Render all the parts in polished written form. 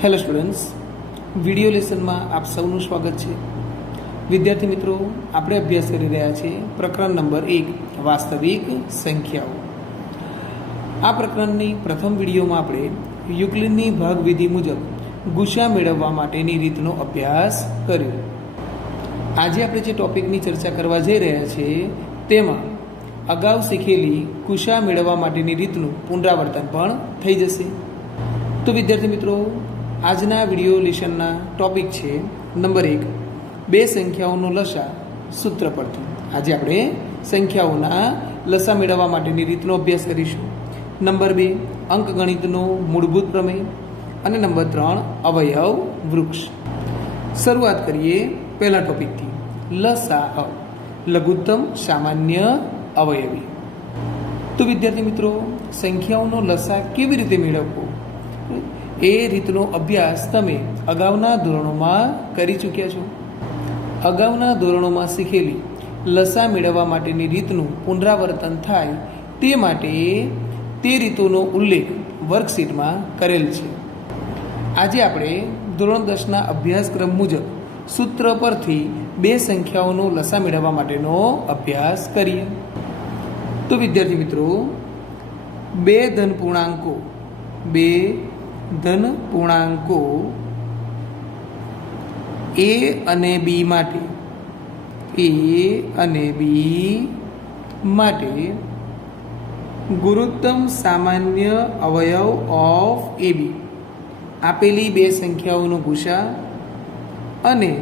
Hello students, video લેસનમાં આપ સૌનું સ્વાગત છે. વિદ્યાર્થી મિત્રો, આપણે અભ્યાસ કરી રહ્યા છીએ પ્રકરણ નંબર 1 વાસ્તવિક સંખ્યાઓ. આ પ્રકરણની પ્રથમ વિડીયોમાં આપણે યુક્લિડની ભાગવિધિ મુજબ ગુસા મેળવવા માટેની રીતનો અભ્યાસ કર્યો. આજે આપણે જે ટોપિકની ચર્ચા કરવા જઈ રહ્યા છીએ તેમાં અગાઉ શીખેલી ગુસા મેળવવા માટેની રીતનું પુનરાવર્તન પણ થઈ જશે. તો વિદ્યાર્થી મિત્રો, આજના વિડીયો લેશનના ટોપિક છે નંબર 1 બે સંખ્યાઓનો લસા સૂત્ર પરથી. આજે આપણે સંખ્યાઓના લસા મેળવવા માટેની રીતનો અભ્યાસ કરીશું. નંબર 2 અંકગણિતનો મૂળભૂત પ્રમેય અને નંબર 3 અવયવ વૃક્ષ. શરૂઆત કરીએ પહેલા ટોપિકથી, લસા લઘુત્તમ સામાન્ય અવયવી. તો વિદ્યાર્થી મિત્રો, સંખ્યાઓનો લસા કેવી રીતે મેળવવો એ રીતનો અભ્યાસ તમે અગાઉના ધોરણોમાં કરી ચૂક્યા છો. અગાઉના ધોરણોમાં શીખેલી લસા મેળવવા માટેની રીતનું પુનરાવર્તન થાય તે માટે તે રીતોનો ઉલ્લેખ વર્કશીટમાં કરેલ છે. આજે આપણે ધોરણ 10ના અભ્યાસક્રમ મુજબ સૂત્ર પરથી બે સંખ્યાઓનો લસા મેળવવા માટેનો અભ્યાસ કરીએ. તો વિદ્યાર્થી મિત્રો, બે ધન પૂર્ણાંકો એ અને બી માટે ગુરુત્તમ સામાન્ય અવયવ ઓફ એ બી આપેલી બે સંખ્યાઓનો ગુસા અને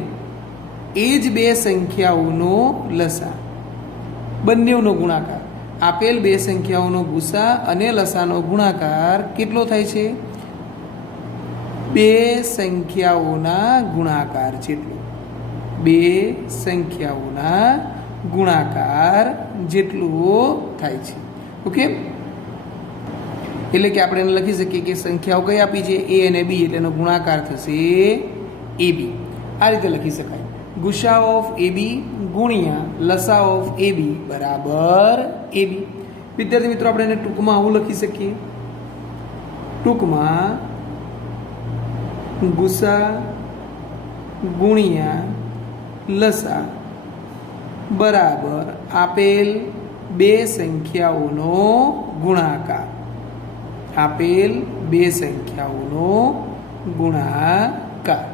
એ જ બે સંખ્યાઓનો લસા બંનેનો ગુણાકાર. આપેલ બે સંખ્યાઓનો ગુસા અને લસાનો ગુણાકાર કેટલો થાય છે? બે સંખ્યાઓના ગુણાકાર જેટલો. બે સંખ્યાઓના ગુણાકાર જેટલો થાય છે. ઓકે, એટલે કે આપણે એને લખી શકીએ કે સંખ્યાઓ કઈ આપી છે? એ અને બી, એટલે એનો ગુણાકાર થશે એ બી. આ રીતે લખી શકાય, ગુસા ઓફ એ બી ગુણ્યા લસા ઓફ એ બી બરાબર એ બી. વિદ્યાર્થી મિત્રો, આપણે એને ટૂંકમાં આવું લખી શકીએ, ટૂંકમાં ગુસા ગુણ્યા લસા બરાબર આપેલ બે સંખ્યાઓનો ગુણાકાર. આપેલ બે સંખ્યાઓનો ગુણાકાર.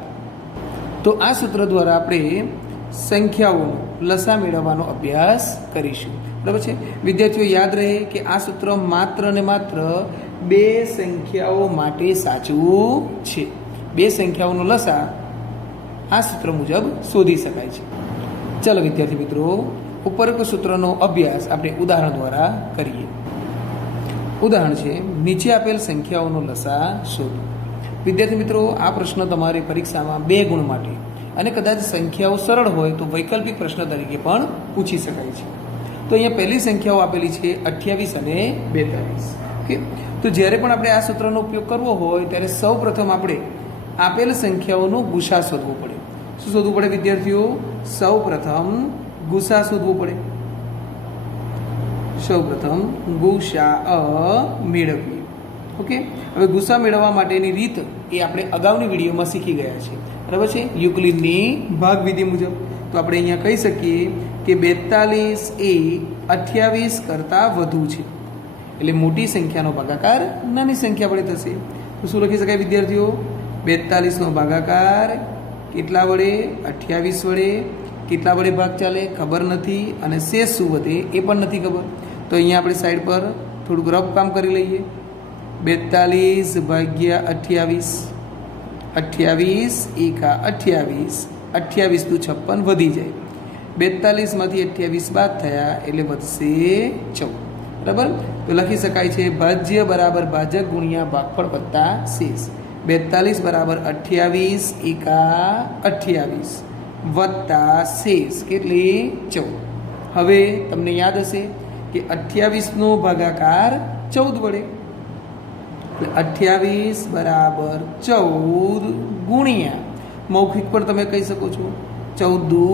તો આ સૂત્ર દ્વારા આપણે સંખ્યાઓનો લસા મેળવવાનો અભ્યાસ કરીશું. બરાબર છે વિદ્યાર્થીઓ? યાદ રહે કે આ સૂત્ર માત્ર ને માત્ર બે સંખ્યાઓ માટે સાચું છે. બે સંખ્યાઓનો લસા આ સૂત્ર મુજબ શોધી શકાય છે. ચાલો વિદ્યાર્થી મિત્રો, ઉપરોક્ત સૂત્રનો અભ્યાસ આપણે ઉદાહરણ દ્વારા કરીએ. ઉદાહરણ છે, નીચે આપેલ સંખ્યાઓનો લસા શોધો. વિદ્યાર્થી મિત્રો, આ પ્રશ્ન તમારી પરીક્ષામાં 2 ગુણ માટે અને કદાચ સંખ્યાઓ સરળ હોય તો વૈકલ્પિક પ્રશ્ન તરીકે પણ પૂછી શકાય છે. તો અહીંયા પહેલી સંખ્યાઓ આપેલી છે 28 અને 42. ઓકે, તો જ્યારે પણ આપણે આ સૂત્રનો ઉપયોગ કરવો હોય ત્યારે સૌ પ્રથમ આપણે આપેલ સંખ્યાઓનો ગુસા શોધવો પડે. શું શોધવું પડે વિદ્યાર્થીઓ? સૌ પ્રથમ ગુસા શોધવું પડે. સૌ પ્રથમ ગુસા મેળવીએ. ઓકે, હવે ગુસા મેળવવા માટેની રીત એ આપણે અગાઉની વિડીયોમાં શીખી ગયા છે. બરાબર છે, યુક્લિડની ભાગવિધિ મુજબ. તો આપણે અહીંયા કહી શકીએ કે 42 એ 28 કરતાં વધુ છે, એટલે મોટી સંખ્યાનો ભાગાકાર નાની સંખ્યા વડે થશે. તો શું લખી શકાય વિદ્યાર્થીઓ? 42નો ભાગાકાર કેટલા વડે? 28 વડે. કેટલા વડે ભાગ ચાલે ખબર નથી, અને શેષ શું વધે એ પણ નથી ખબર. તો અહીંયા આપણે સાઈડ પર થોડુંક રફ કામ કરી લઈએ. 42 ભાગ્યા 28, 28 એકા 28, 28 × 56 વધી જાય. 42માંથી 28 બાદ થયા એટલે વધશે 14. બરાબર? તો લખી શકાય છે ભાજ્ય બરાબર ભાજક ગુણ્યા ભાગફળ વત્તા શેષ. 42 બરાબર 28 એકા 28 વત્તા શેષ કેટલી? 14. હવે તમને યાદ હશે કે 28નો ભાગાકાર 14 વડે, 28 બરાબર 14 ગુણ્યા મૌખિક પર તમે કહી શકો છો 14 દુ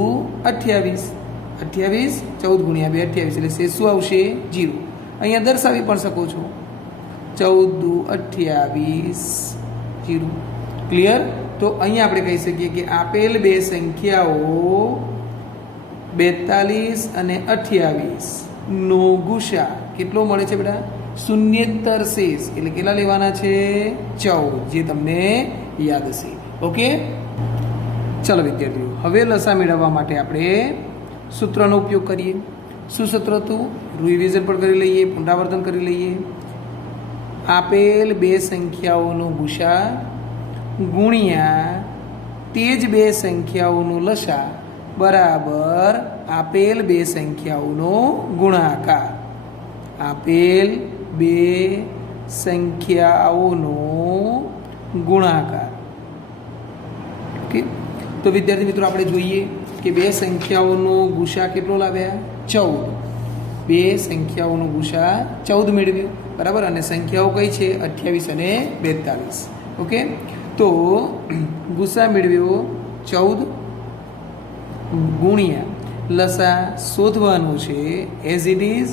28, 28 14 ગુણ્યા 2 28, એટલે શેષ શું આવશે? 0. અહીંયા દર્શાવી પણ શકો છો 14 દુ 28 0. ક્લિયર? તો અહીંયા આપણે કહી શકીએ કે આપેલ બે સંખ્યાઓ 42 અને 28 નો ગુસા કેટલો મળે છે બેટા? શૂન્યેતર શેષ એટલે કેટલા લેવાના છે? 14, જે તમને યાદ હશે. ઓકે, ચલો વિદ્યાર્થીઓ, હવે લસા મેળવવા માટે આપણે સૂત્રનો ઉપયોગ કરીએ. શું સૂત્ર હતું? રિવિઝન પણ કરી લઈએ, પુનરાવર્તન કરી લઈએ. આપેલ બે સંખ્યાઓનો ગુસા ગુણ્યા તે જ બે સંખ્યાઓનો લસા બરાબર આપેલ બે સંખ્યાઓનો ગુણાકાર. આપેલ બે સંખ્યાઓનો ગુણાકાર. ઓકે, તો વિદ્યાર્થી મિત્રો આપણે જોઈએ કે બે સંખ્યાઓનો ગુસા કેટલો લાવ્યા? 14. બે સંખ્યાઓનો ગુસા 14 મેળવ્યો, બરાબર. અને સંખ્યાઓ કઈ છે? 28 અને 42. ઓકે, તો ગુસા મેળવ્યો 14 ગુણ્યા લસા શોધવાનો છે એઝ ઇટ ઇઝ,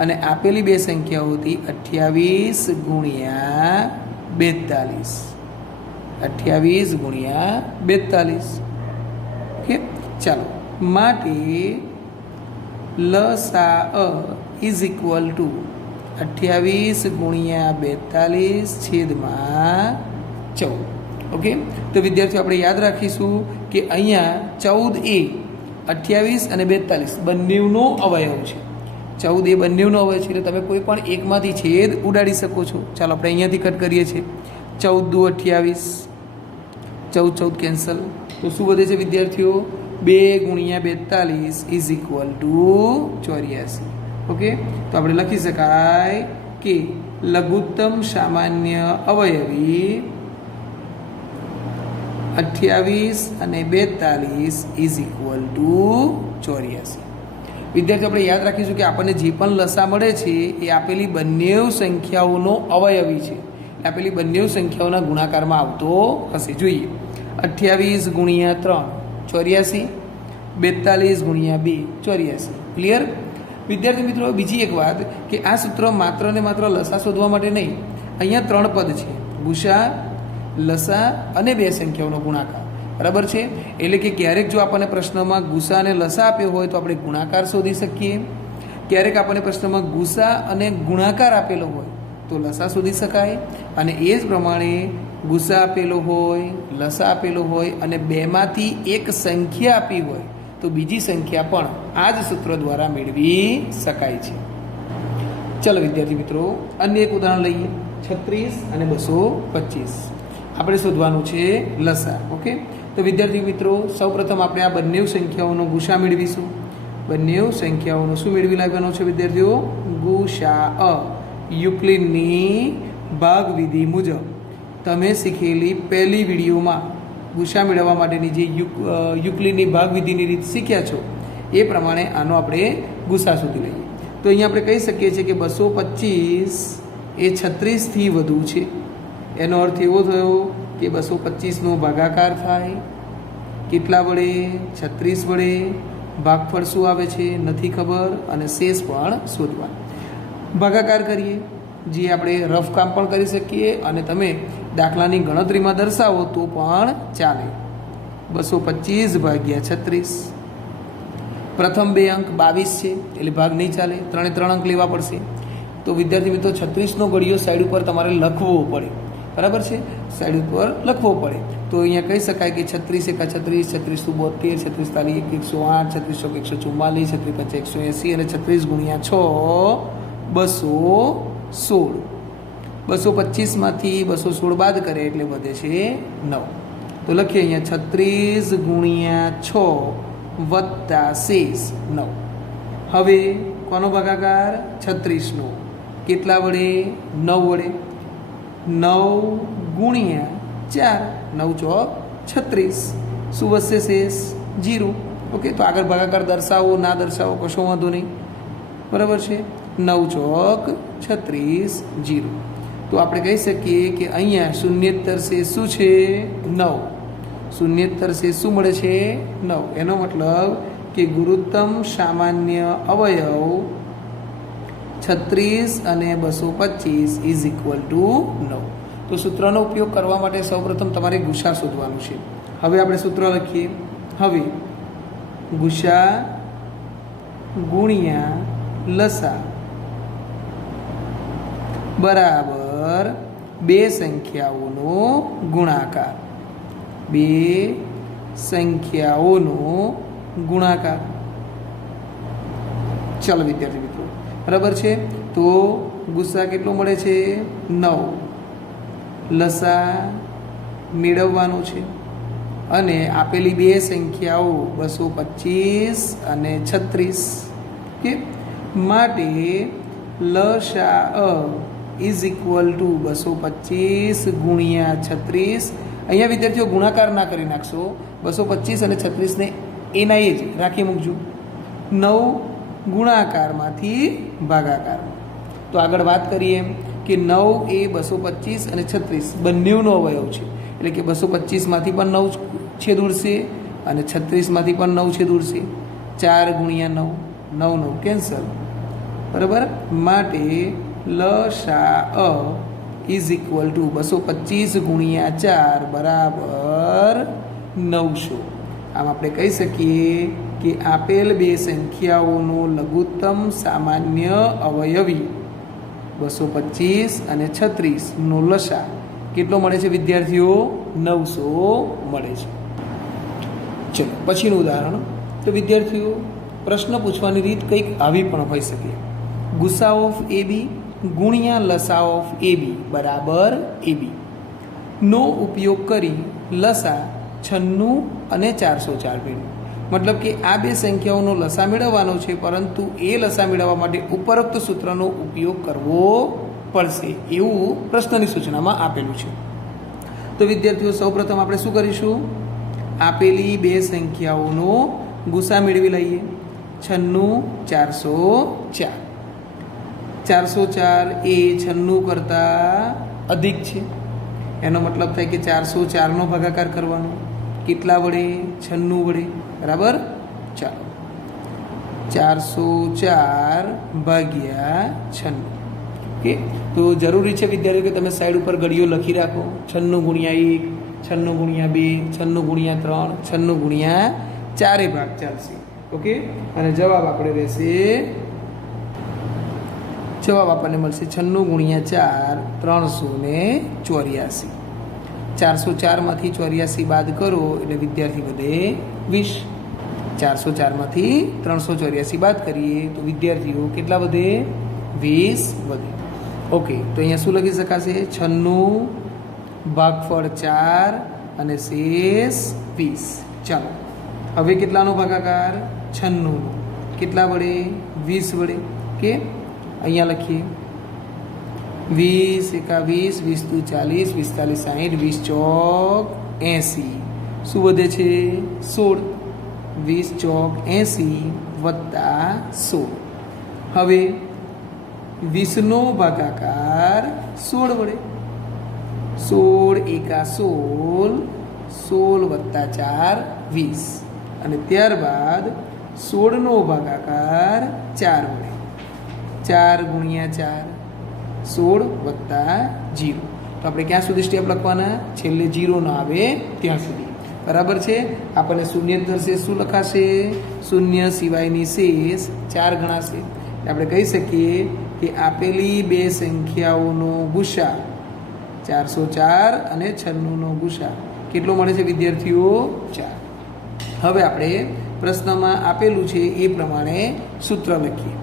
અને આપેલી બે સંખ્યાઓથી 28 ગુણ્યા 42. 28 ગુણ્યા 42. ઓકે, ચાલો. માટે લસા ઇઝ ઇક્વલ ટુ 28 ગુણ્યા 42 છેદમાં 14. ઓકે, તો વિદ્યાર્થીઓ આપણે યાદ રાખીશું કે અહીંયા 14 એ 28 અને 42 બંનેનો અવયવ છે. 14 એ બંનેનો અવયવ છે, એટલે તમે કોઈ પણ એકમાંથી છેદ ઉડાડી શકો છો. ચાલો આપણે અહીંયાથી કટ કરીએ છીએ. 14 દુ 28, 14 કેન્સલ. તો શું વધે છે વિદ્યાર્થીઓ? 2 ગુણ્યા 42 ઇઝ ઇક્વલ ટુ 84. ઓકે, તો આપણે લખી શકાય કે લઘુત્તમ સામાન્ય અવયવી 28 અને 42 ઇઝ ઇક્વલ ટુ 84. વિદ્યાર્થીઓ આપણે યાદ રાખીશું કે આપણને જે પણ લસા મળે છે એ આપેલી બંને સંખ્યાઓનો અવયવી છે. આપેલી બંને સંખ્યાઓના ગુણાકારમાં આવતો હશે. જોઈએ, 28 ગુણ્યા 3 84, 42 ગુણ્યા 2 84. ક્લિયર? વિદ્યાર્થી મિત્રો, બીજી એક વાત કે આ સૂત્ર માત્ર ને માત્ર લસા શોધવા માટે નહીં. અહીંયા 3 પદ છે: ગુસા, લસા અને બે સંખ્યાઓનો ગુણાકાર. બરાબર છે? એટલે કે ક્યારેક જો આપણને પ્રશ્નમાં ગુસા અને લસા આપ્યો હોય તો આપણે ગુણાકાર શોધી શકીએ. ક્યારેક આપણને પ્રશ્નમાં ગુસા અને ગુણાકાર આપેલો હોય તો લસા શોધી શકાય. અને એ જ પ્રમાણે ગુસા આપેલો હોય, લસા આપેલો હોય અને બેમાંથી એક સંખ્યા આપી હોય તો બીજી સંખ્યા પણ આ જ સૂત્ર દ્વારા મેળવી શકાય છે. ચલો વિદ્યાર્થી મિત્રો, અન્ય એક ઉદાહરણ લઈએ. 36 અને 225 આપણે શોધવાનું છે લસા. ઓકે, તો વિદ્યાર્થી મિત્રો, સૌપ્રથમ આપણે આ બંને સંખ્યાઓનો ગુસા મેળવીશું. બંને સંખ્યાઓનો શું મેળવી લાવવાનો છે વિદ્યાર્થીઓ? ગુસા. યુક્લિડની ભાગવિધિ મુજબ તમે શીખેલી પહેલી વિડીયોમાં ગુસા મેળવવા માટેની જે યુક્લિડની ભાગવિધિની રીત શીખ્યા છો એ પ્રમાણે આનો આપણે ગુસા શોધી લઈએ. તો અહીંયા આપણે કહી શકીએ છીએ કે 225 એ 36થી વધુ છે. એનો અર્થ એવો થયો કે 225નો ભાગાકાર થાય કેટલા વડે? 36 વડે. ભાગફળ શું આવે છે નથી ખબર, અને શેષ પણ શોધવા. ભાગાકાર કરીએ, જે આપણે રફ કામ પણ કરી શકીએ અને તમે દાખલાની ગણતરીમાં દર્શાવો તો પણ ચાલે. 225 ભાગ્યા 36. પ્રથમ બે અંક 22 છે એટલે ભાગ નહીં ચાલે, 3 અંક લેવા પડશે. તો વિદ્યાર્થી મિત્રો, 36નો ઘડિયો સાઈડ ઉપર તમારે લખવો પડે. બરાબર છે? સાઈડ ઉપર લખવો પડે. તો અહીંયા કહી શકાય કે 36 એકા 36, 36 72, 36 તાલી 108, 36 144, 36 180 અને 36 ગુણ્યા 6 216. 225માંથી 216 બાદ કરે એટલે વધે છે 9. તો લખીએ અહીંયા 36 ગુણ્યા 6 વત્તા શેષ 9. હવે કોનો ભાગાકાર? 36નો. કેટલા વડે? 9 વડે. 9 ગુણ્યા 4, 9 ચોક 36. શું વધશે? શેષ 0. ઓકે, તો આગળ ભાગાકાર દર્શાવો ના દર્શાવો કશો વાંધો નહીં. બરાબર છે? 9 ચોક 36, 0. તો આપણે કહી શકીએ કે અહીંયા શૂન્યેતર શેષ શું છે? 9. શૂન્યેતર શેષ શું મળે છે? 9. એનો મતલબ કે ગુરુત્તમ સામાન્ય અવયવ 36 અને 225 ઇઝ ઇક્વલ ટુ 9. તો સૂત્રનો ઉપયોગ કરવા માટે સૌપ્રથમ તમારે ગુસા શોધવાનું છે. હવે આપણે સૂત્ર લખીએ. હવે ગુસા ગુણ્યા લસા બરાબર બે સંખ્યાઓનો ગુણાકાર. બે સંખ્યાઓનો ગુણાકાર. ચાલો વિદ્યાર્થી મિત્રો, બરાબર છે. તો ગુસા કેટલો મળે છે? 9. લસા મેળવવાનો છે અને આપેલી બે સંખ્યાઓ 225 અને 36 કે માટે લસા ઇઝ ઇક્વલ ટુ 225 ગુણ્યા 36. અહીંયા વિદ્યાર્થીઓ ગુણાકાર ના કરી નાખશો. 225 અને 36 ને એના એ જ રાખી મૂકજો. 9 ગુણાકારમાંથી ભાગાકાર. તો આગળ વાત કરીએ કે 9 એ 225 અને 36 બંનેનો અવયવ છે. એટલે કે 225માંથી પણ 9 છેદ ઉડશે અને 36માંથી પણ 9 છેદ ઉડશે. 4 ગુણ્યા 9, 9 9 કેન્સલ, બરાબર. માટે લસા ઇઝ ઇક્વલ ટુ 225 ગુણ્યા 4 બરાબર 900. આમ આપણે કહી શકીએ કે આપેલ બે સંખ્યાઓનો લઘુત્તમ સામાન્ય અવયવી 225 અને 36 નો લસા કેટલો મળે છે વિદ્યાર્થીઓ? 900 મળે છે. ચલો પછીનું ઉદાહરણ. તો વિદ્યાર્થીઓ પ્રશ્ન પૂછવાની રીત કંઈક આવી પણ હોઈ શકે. ગુસા ઓફ એ બી ગુણ્યા લસા ઓફ એ બી બરાબર એ બી નો ઉપયોગ કરી લસા 96 અને 404 મેળવ્યું. મતલબ કે આ બે સંખ્યાઓનો લસા મેળવવાનો છે, પરંતુ એ લસા મેળવવા માટે ઉપરોક્ત સૂત્રનો ઉપયોગ કરવો પડશે એવું પ્રશ્નની સૂચનામાં આપેલું છે. તો વિદ્યાર્થીઓ સૌપ્રથમ આપણે શું કરીશું? આપેલી બે સંખ્યાઓનો ગુસા મેળવી લઈએ. 96 404 એ 96 કરતાં અધિક છે. એનો મતલબ થાય કે 404નો ભાગાકાર કરવાનો. કેટલા વડે? 96 વડે, બરાબર. ચાલો 404 ભાગ્યા 96. ઓકે, તો જરૂરી છે વિદ્યાર્થીઓ કે તમે સાઈડ ઉપર ઘડીઓ લખી રાખો. 96 ગુણ્યા 1, 96 ગુણ્યા 2, 96 ગુણ્યા 3, 96 ગુણ્યા 4 ભાગ ચાલશે. ઓકે, અને જવાબ આપણે રહેશે, જવાબ આપણને મળશે 96 ગુણ્યા 4 384. 404માંથી 84 બાદ કરો એટલે વિદ્યાર્થી વધે 20. 404માંથી 384 બાદ કરીએ તો વિદ્યાર્થીઓ કેટલા વધે? 20 વધે. ઓકે, તો અહીંયા શું લખી શકાશે? 96 ભાગફળ 4 અને શેષ 20. ચાલો હવે કેટલાનો ભાગાકાર? 96. કેટલા વડે? 20 વડે. કે અહીંયા લખીએ 20 એકા 20, 20 × 40, 45 × 60, 20 ચોક 80. શું વધે છે? 16. 20 ચોક 80 વત્તા 16. હવે 20નો ભાગાકાર 16 વડે. 16 એકા 16, 16 વત્તા 4 20. અને ત્યારબાદ 16નો ભાગાકાર 4 વડે. 4 ગુણ્યા 4 16 વત્તા 0. તો આપણે ક્યાં સુધી સ્ટેપ લખવાના? છેલ્લે 0 ન આવે ત્યાં સુધી, બરાબર છે. આપણને શૂન્યેતર શેષ શું લખાશે? શૂન્ય સિવાયની શેષ 4 ગણાશે. આપણે કહી શકીએ કે આપેલી બે સંખ્યાઓનો ગુસા 404 અને 96નો ગુસા કેટલો મળે છે વિદ્યાર્થીઓ? 4. હવે આપણે પ્રશ્નમાં આપેલું છે એ પ્રમાણે સૂત્ર લખીએ.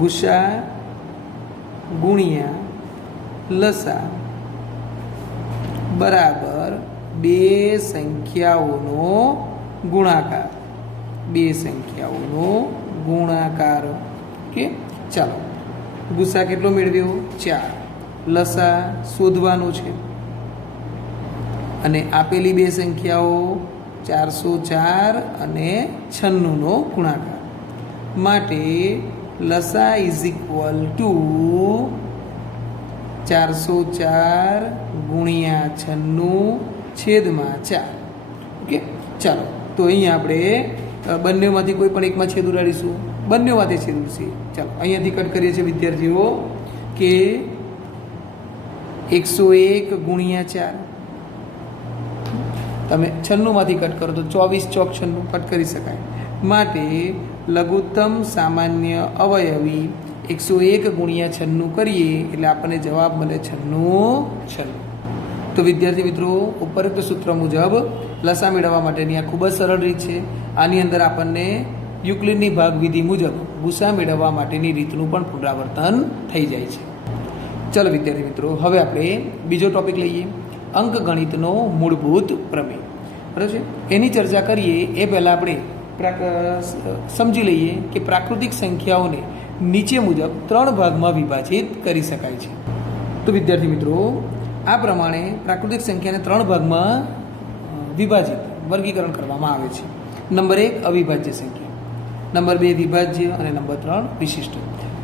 ગુસા ગુણ્યા લસા બરાબર બે સંખ્યાઓનો ગુણાકાર. બે સંખ્યાઓનો ગુણાકાર. ઓકે, ચાલો ગુસા કેટલો મેળવ્યો? 4. લસા શોધવાનો છે અને આપેલી બે સંખ્યાઓ 404 અને 96નો ગુણાકાર માટે લસા ઇઝ ઇક્વલ ટુ 404 ગુણ્યા 96 છેદમાં 4. ઓકે, ચાલો તો અહીંયા આપણે બંનેમાંથી કોઈ પણ એકમાં છેદ ઉડાડીશું. બંનેમાંથી છેદ ઉડશે. ચાલો અહીંયાથી કટ કરીએ છીએ વિદ્યાર્થીઓ કે 101 ગુણ્યા 4, તમે 96માંથી કટ કરો તો 24 ચોક 96 કટ કરી શકાય. માટે લઘુત્તમ સામાન્ય અવયવી 101 ગુણ્યા 96 કરીએ એટલે આપણને જવાબ મળે 96. તો વિદ્યાર્થી મિત્રો, ઉપરોક્ત સૂત્ર મુજબ લસા મેળવવા માટેની આ ખૂબ જ સરળ રીત છે. આની અંદર આપણને યુક્લિડની ભાગવિધિ મુજબ ગુસા મેળવવા માટેની રીતનું પણ પુનરાવર્તન થઈ જાય છે. ચાલો વિદ્યાર્થી મિત્રો, હવે આપણે બીજો ટોપિક લઈએ, અંકગણિતનો મૂળભૂત પ્રમેય. બરાબર છે? એની ચર્ચા કરીએ એ પહેલાં આપણે સમજી લઈએ કે પ્રાકૃતિક સંખ્યાઓને નીચે મુજબ 3 ભાગમાં વિભાજિત કરી શકાય છે. તો વિદ્યાર્થી મિત્રો, આ પ્રમાણે પ્રાકૃતિક સંખ્યાને 3 ભાગમાં વિભાજિત વર્ગીકરણ કરવામાં આવે છે. નંબર 1 અવિભાજ્ય સંખ્યા, નંબર 2 વિભાજ્ય અને નંબર 3 વિશિષ્ટ.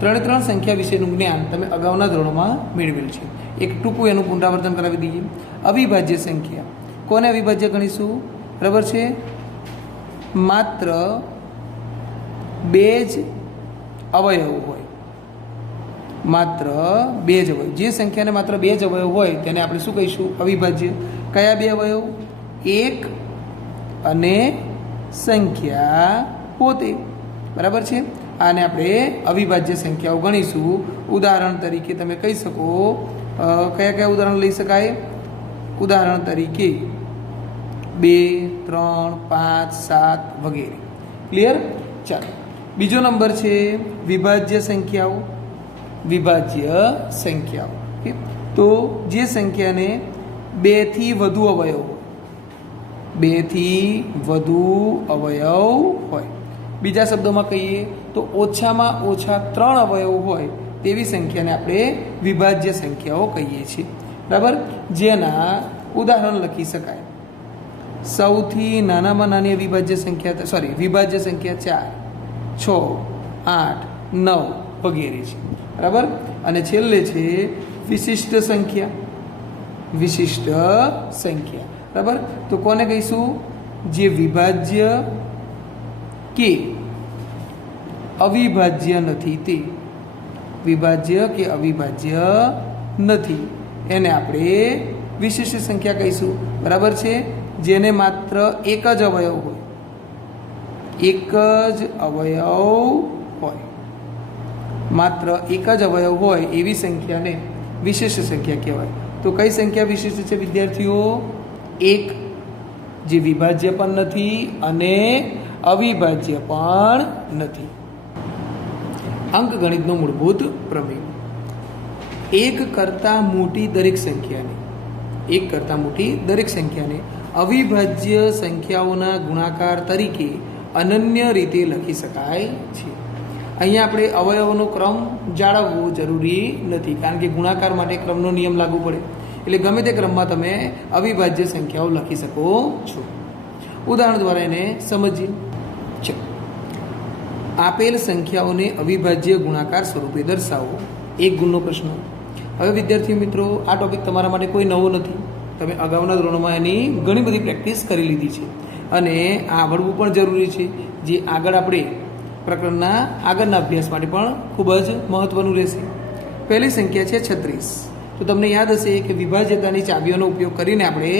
3 સંખ્યા વિશેનું જ્ઞાન તમે અગાઉના ધોરણોમાં મેળવેલ છે. એક ટૂંકું એનું પુનરાવર્તન કરાવી દઈએ. અવિભાજ્ય સંખ્યા કોને અવિભાજ્ય ગણીશું? બરાબર છે? માત્ર 2 જ અવયવ હોય, માત્ર 2 જ અવયવ. જે સંખ્યાને માત્ર 2 જ અવયવ હોય તેને આપણે શું કહીશું? અવિભાજ્ય. કયા 2 અવયવ? 1 અને સંખ્યા પોતે. બરાબર છે? આને આપણે અવિભાજ્ય સંખ્યાઓ ગણીશું. ઉદાહરણ તરીકે તમે કહી શકો, કયા કયા ઉદાહરણ લઈ શકાય? ઉદાહરણ તરીકે 2, 3, 5, 7 વગેરે. ક્લિયર? ચાલો, બીજો નંબર છે વિભાજ્ય સંખ્યાઓ. વિભાજ્ય સંખ્યાઓ તો જે સંખ્યાને 2 થી વધુ અવયવ હોય, 2 થી વધુ અવયવ હોય. બીજા શબ્દોમાં કહીએ તો ઓછામાં ઓછા 3 અવયવ હોય તેવી સંખ્યાને આપણે વિભાજ્ય સંખ્યાઓ કહીએ છીએ. બરાબર? જેના ઉદાહરણ લખી શકાય. સૌથી નાનામાં નાની વિભાજ્ય સંખ્યા 4, 6, 8, 9 વગેરે છે. બરાબર? અને છેલ્લે છે વિશિષ્ટ સંખ્યા. વિશિષ્ટ સંખ્યા. બરાબર? તો કોને કહીશું? જે વિભાજ્ય કે અવિભાજ્ય નથી તે. વિભાજ્ય કે અવિભાજ્ય નથી એને આપણે વિશિષ્ટ સંખ્યા કહીશું. બરાબર છે? જેને માત્ર 1 જ અવયવ હોય, 1 જ અવયવ હોય, માત્ર 1 જ અવયવ હોય એવી સંખ્યાને વિશિષ્ટ સંખ્યા કહેવાય. તો કઈ સંખ્યા વિશિષ્ટ છે વિદ્યાર્થીઓ? 1, જે વિભાજ્ય પણ નથી અને અવિભાજ્ય પણ નથી. અંકગણિતનો મૂળભૂત પ્રમેય. 1 કરતાં મોટી દરેક સંખ્યાને અવિભાજ્ય સંખ્યાઓના ગુણાકાર તરીકે અનન્ય રીતે લખી શકાય છે. અહીંયા આપણે અવયવોનો ક્રમ જાળવવો જરૂરી નથી, કારણ કે ગુણાકાર માટે ક્રમનો નિયમ લાગુ પડે. એટલે ગમે તે ક્રમમાં તમે અવિભાજ્ય સંખ્યાઓ લખી શકો છો. ઉદાહરણ દ્વારા એને સમજીએ. ચલો, આપેલ સંખ્યાઓને અવિભાજ્ય ગુણાકાર સ્વરૂપે દર્શાવો. 1 ગુણનો પ્રશ્ન. હવે વિદ્યાર્થી મિત્રો, આ ટોપિક તમારા માટે કોઈ નવો નથી. તમે અગાઉના ધોરણોમાં એની ઘણી બધી પ્રેક્ટિસ કરી લીધી છે અને આ આવડવું પણ જરૂરી છે, જે આગળ આપણે પ્રકરણના આગળના અભ્યાસ માટે પણ ખૂબ જ મહત્ત્વનું રહેશે. પહેલી સંખ્યા છે 36. તો તમને યાદ હશે કે વિભાજ્યતાની ચાવીઓનો ઉપયોગ કરીને આપણે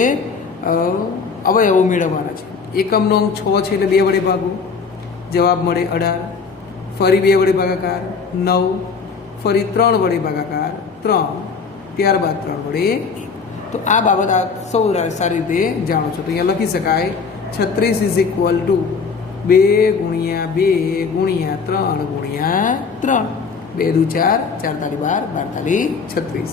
અવયવો મેળવવાના છે. એકમનો અંક 6 છે એટલે 2 વડે ભાગો, જવાબ મળે 18. ફરી 2 વડે ભાગાકાર 9, ફરી 3 વડે ભાગાકાર 3, ત્યારબાદ 3 વડે 1. તો આ બાબત આ સૌ સારી રીતે જાણો છો. તો અહીંયા લખી શકાય 36 = 2 ગુણ્યા 2 ગુણ્યા 3 ગુણ્યા 3. 2 દુ 4, 4 તાલી 12, 12 તાલી 36.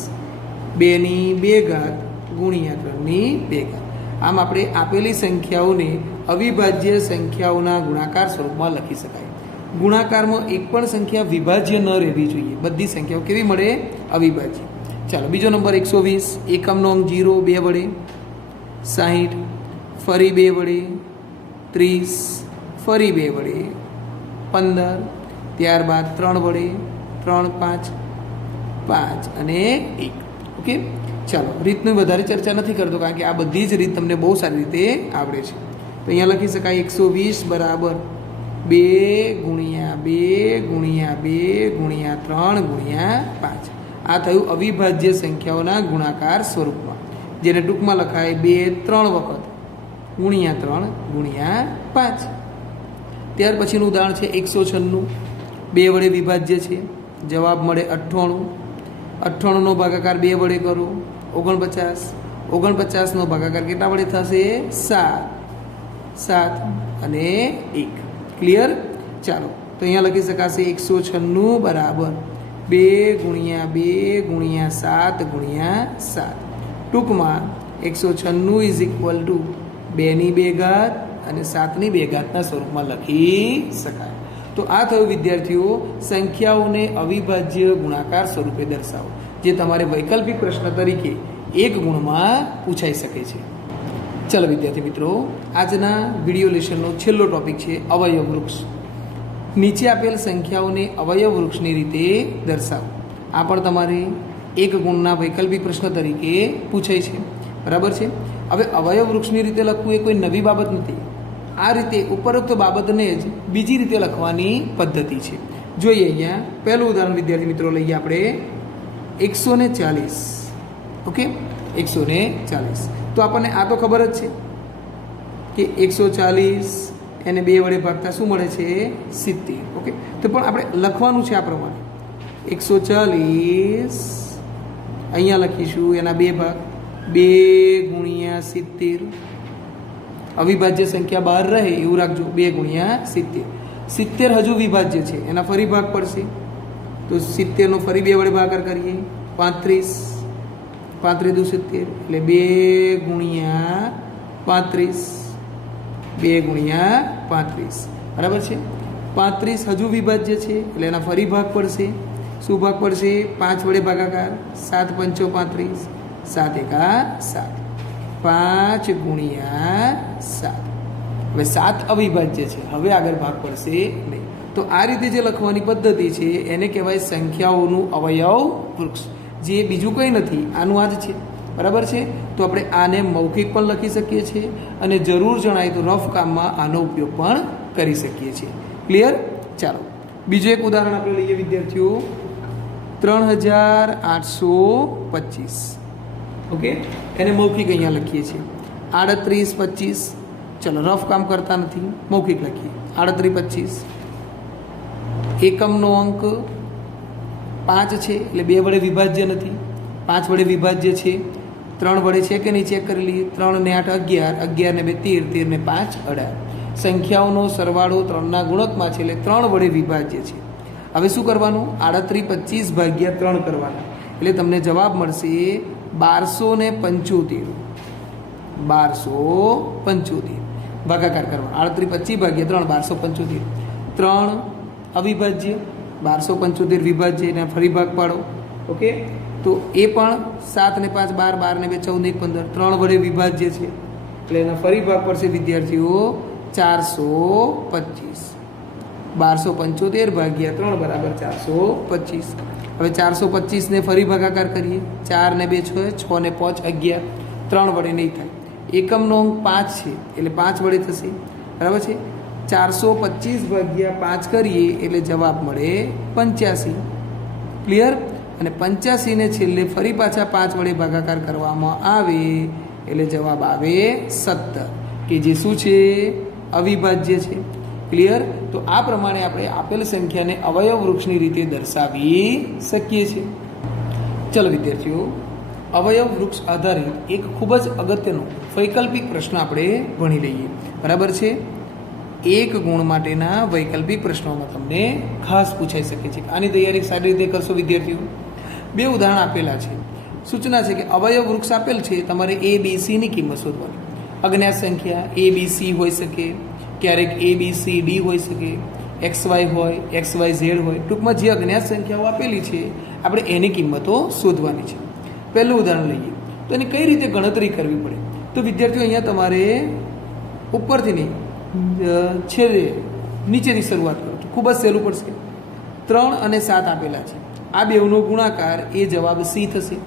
2 ની 2 ઘાત ગુણ્યા 3 ની 2 ઘાત. આમ આપણે આપેલી સંખ્યાઓને અવિભાજ્ય સંખ્યાઓના ગુણાકાર સ્વરૂપમાં લખી શકાય. ગુણાકારમાં એક પણ સંખ્યા વિભાજ્ય ન રહેવી જોઈએ. બધી સંખ્યાઓ કેવી મળે? અવિભાજ્ય. ચાલો, બીજો નંબર 120. એકમનો અંક 0, 2 વડે 60, ફરી 2 વડે 30, ફરી 2 વડે 15, ત્યારબાદ 3 વડે 3, 5, 5 અને 1. ઓકે, ચાલો, રીતની વધારે ચર્ચા નથી કરતો, કારણ કે આ બધી જ રીત તમને બહુ સારી રીતે આવડે છે. તો અહીંયા લખી શકાય 120 બરાબર 2 ગુણ્યા 2 ગુણ્યા 2 ગુણ્યા 3 ગુણ્યા 5. આ થયું અવિભાજ્ય સંખ્યાઓના ગુણાકાર સ્વરૂપમાં, જેને ટૂંકમાં લખાય 2 3 વખત ગુણ્યા 3 ગુણ્યા 5. ત્યાર પછીનું ઉદાહરણ છે 196. 2 વડે વિભાજ્ય છે, જવાબ મળે 98. 98નો ભાગાકાર 2 વડે કરો 49. 49નો ભાગાકાર કેટલા વડે થશે? 7 અને 1. ક્લિયર? ચાલો, તો અહીંયા લખી શકાશે 196 બરાબર 2 ગુણ્યા 2 ગુણ્યા 7 ગુણ્યા 7. ટૂંકમાં 196 ઇઝ ઇક્વલ ટુ 2ની 2 ઘાત અને 7ની 2 ઘાતના સ્વરૂપમાં લખી શકાય. તો આ થયું વિદ્યાર્થીઓ સંખ્યાઓને અવિભાજ્ય ગુણાકાર સ્વરૂપે દર્શાવો, જે તમારે વૈકલ્પિક પ્રશ્ન તરીકે 1 ગુણમાં પૂછાઈ શકે છે. ચાલો વિદ્યાર્થી મિત્રો, આજના વિડીયો લેશનનો છેલ્લો ટોપિક છે અવયવ વૃક્ષ. નીચે આપેલ સંખ્યાઓને અવયવ વૃક્ષની રીતે દર્શાવો. આ પણ તમારે 1 ગુણના વૈકલ્પિક પ્રશ્ન તરીકે પૂછાય છે. બરાબર છે? હવે અવયવ વૃક્ષની રીતે લખવું એ કોઈ નવી બાબત નથી. આ રીતે ઉપરોક્ત બાબતને જ બીજી રીતે લખવાની પદ્ધતિ છે. જોઈએ અહીંયા પહેલું ઉદાહરણ વિદ્યાર્થી મિત્રો લઈએ આપણે 140. ઓકે, 140. તો આપણને આ તો ખબર જ છે કે 140 એને 2 વડે ભાગતા શું મળે છે? 70. ઓકે, તો પણ આપણે લખવાનું છે આ પ્રમાણે 140 અહીંયા લખીશું એના 2 ભાગ 2 ગુણ્યા 70. અવિભાજ્ય સંખ્યા બહાર રહે એવું રાખજો. 2 ગુણ્યા 70. 70 હજુ વિભાજ્ય છે, એના ફરી ભાગ પડશે, તો 70નો ફરી 2 વડે ભાગાકાર કરીએ 35. 35 દુ 70 એટલે 2 ગુણ્યા 35. 2 ગુણ્યા 35. બરાબર છે? 35 હજુ વિભાજ્ય છે એટલે એના ફરી ભાગ પડશે. શું ભાગ પડશે? 5 વડે ભાગાકાર 7 5 35. 7 એકા 7. 5 ગુણ્યા 7. હવે 7 અવિભાજ્ય છે, હવે આગળ ભાગ પડશે નહીં. તો આ રીતે જે લખવાની પદ્ધતિ છે એને કહેવાય સંખ્યાઓનું અવયવ વૃક્ષ, જે બીજું કંઈ નથી, આનું આ જ છે. બરાબર છે? તો આપણે આને મૌખિક પણ લખી શકીએ છીએ અને જરૂર જણાય તો રફ કામમાં આનો ઉપયોગ પણ કરી શકીએ છીએ. ક્લિયર? ચાલો, બીજું એક ઉદાહરણ આપણે લઈએ વિદ્યાર્થીઓ 3825. ઓકે, એને મૌખિક અહીંયા લખીએ છીએ 3825. ચલો, રફ કામ કરતા નથી, મૌખિક લખીએ 3825. એકમનો અંક 5 છે એટલે 2 વડે વિભાજ્ય નથી, 5 વડે વિભાજ્ય છે. 3 વડે છે કે નહીં ચેક કરી લઈએ. 3 ને 8 11, 11 ને 2 13, 13 ને 5 18. સંખ્યાઓનો સરવાળો 3ના ગુણકમાં છે એટલે 3 વડે વિભાજ્ય છે. હવે શું કરવાનું? 3825 ભાગ્યા 3 કરવાના એટલે તમને જવાબ મળશે 1275. 1275 ભાગાકાર કરવાનો. 3825 ભાગ્યા 3 1275. 3 અવિભાજ્ય, 1275 વિભાજ્ય, એને ફરી ભાગ પાડો. ઓકે, તો એ પણ 7 ને 5 12, 12 ને 2 14, 15. 3 વડે વિભાજ્ય છે એટલે એના ફરી ભાગ પડશે વિદ્યાર્થીઓ 425. 1275 ભાગ્યા 3 બરાબર 425. હવે 425 ને ફરી ભાગાકાર કરીએ. 4 ને 2 6, 6 ને 5 11. 3 વડે નહીં થાય. એકમનો અંક 5 છે એટલે 5 વડે થશે. બરાબર છે? 425 ભાગ્યા 5 કરીએ એટલે જવાબ મળે 85. ક્લિયર? અને 85 ને છેલ્લે ફરી પાછા 5 વડે ભાગાકાર કરવામાં આવે એટલે જવાબ આવે 17, કે જે શું છે? અવિભાજ્ય છે. ક્લિયર? તો આ પ્રમાણે આપણે આપેલ સંખ્યાને અવયવ વૃક્ષની રીતે દર્શાવી શકીએ છીએ. ચલો વિદ્યાર્થીઓ, અવયવ વૃક્ષ આધારિત એક ખૂબ જ અગત્યનો વૈકલ્પિક પ્રશ્ન આપણે ભણી લઈએ. બરાબર છે? 1 ગુણ માટેના વૈકલ્પિક પ્રશ્નોમાં તમને ખાસ પૂછાઈ શકે છે. આની તૈયારી સારી રીતે કરશો વિદ્યાર્થીઓ. 2 ઉદાહરણ આપેલા છે. સૂચના છે કે અવયવ વૃક્ષ આપેલ છે, તમારે A B C ની કિંમત શોધવાની. અજ્ઞાત સંખ્યા A B C હોઈ શકે, ક્યારેક A B C D હોઈ શકે, XY હોય, XYZ હોય. ટૂંકમાં જે અજ્ઞાત સંખ્યાઓ આપેલી છે આપણે એની કિંમતો શોધવાની છે. પહેલું ઉદાહરણ લઈએ તો એની કઈ રીતે ગણતરી કરવી પડે. તો વિદ્યાર્થીઓ અહીંયા તમારે ઉપરથી નહીં, છેલ્લે નીચેથી શરૂઆત કરો તો ખૂબ જ સહેલું પડશે. 3 અને 7 આપેલા છે, આ બેવનો ગુણાકાર એ જવાબ C થશે.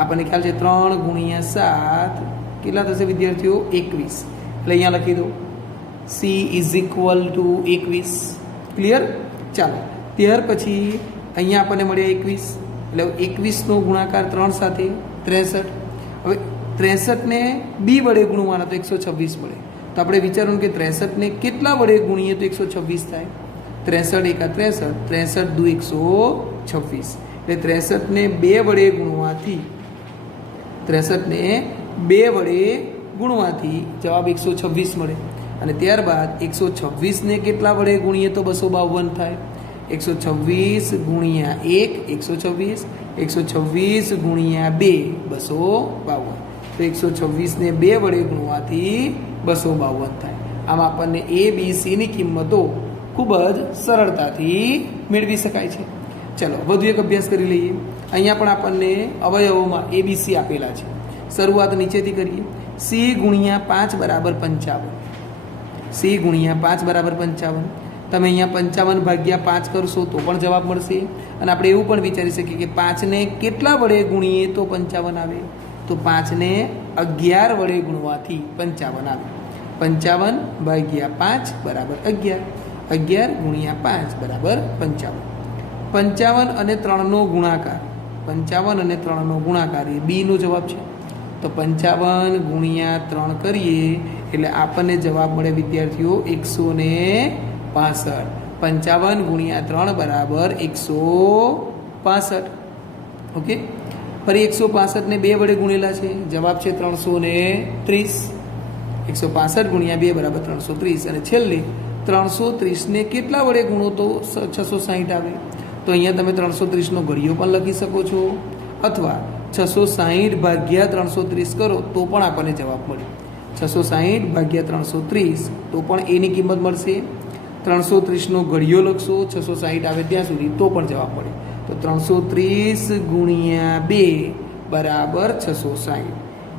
આપણને ખ્યાલ છે 3 ગુણ્યા 7 કેટલા થશે વિદ્યાર્થીઓ? 21. એટલે અહીંયા લખી દો C is equal to 21. Clear? ચાલો, ત્યાર પછી અહીંયા આપણને મળ્યા 21. એટલે 21નો ગુણાકાર 3 સાથે 63. હવે 63ને બી વડે ગુણવાના તો 126 મળે. તો આપણે વિચારવાનું કે 63ને કેટલા વડે ગુણીએ તો 126 થાય. 63 એકા 63, 63 દુ 126. એટલે 63ને 2 વડે ગુણવાથી 63ને 2 વડે ગુણવાથી જવાબ 126 મળે. અને ત્યારબાદ 126ને કેટલા વડે ગુણીએ તો 252 થાય. 126 ગુણ્યા 1 126, 126 ગુણ્યા 2 252. તો 126ને 2 વડે ગુણવાથી 252 થાય. આમ આપણને એ બી સીની કિંમતો ખૂબ જ સરળતાથી મેળવી શકાય છે. ચલો વધુ એક અભ્યાસ કરી લઈએ. અહીંયા પણ આપણને અવયવોમાં ABC આપેલા છે. શરૂઆત નીચેથી કરીએ. સી ગુણ્યા 5 બરાબર 55. સી ગુણ્યા 5 બરાબર 55. તમે અહીંયા 55 ભાગ્યા 5 કરશો તો પણ જવાબ મળશે. અને આપણે એવું પણ વિચારી શકીએ કે 5ને કેટલા વડે ગુણીએ તો 55 આવે. તો 5ને 11 વડે ગુણવાથી 55 આવે. 55 ભાગ્યા 5 બરાબર 11. 11 ગુણ્યા 5 બરાબર 55. 55 અને 3નો ગુણાકાર, 55 અને 3નો ગુણાકાર એ બીનો જવાબ છે. તો 55 ગુણ્યા 3 કરીએ એટલે આપણને જવાબ મળે વિદ્યાર્થીઓ 165. 55 ગુણ્યા 3 બરાબર 165. ઓકે, ફરી 165ને 2 વડે ગુણેલા છે, જવાબ છે 330. 165 ગુણ્યા 2 બરાબર 330. અને છેલ્લે 330ને કેટલા વડે ગુણો તો 660 આવે. તો અહીંયા તમે 330નો ઘડિયો પણ લખી શકો છો, અથવા 660 ભાગ્યા 330 કરો તો પણ આપણને જવાબ મળે. 660 ભાગ્યા 330 તો પણ એની કિંમત મળશે. 330નો ઘડિયો લખશો 660 આવે ત્યાં સુધી તો પણ જવાબ મળે. તો 330 ગુણ્યા 2 બરાબર 660.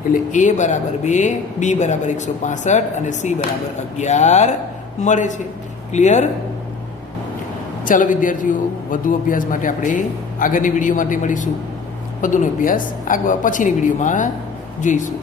એટલે એ બરાબર 2, બી બરાબર 165 અને સી બરાબર 11 મળે છે. ક્લિયર? ચાલો વિદ્યાર્થીઓ, વધુ અભ્યાસ માટે આપણે આગળની વિડીયો માટે મળીશું. વધુનો અભ્યાસ પછીની વિડીયોમાં જોઈશું.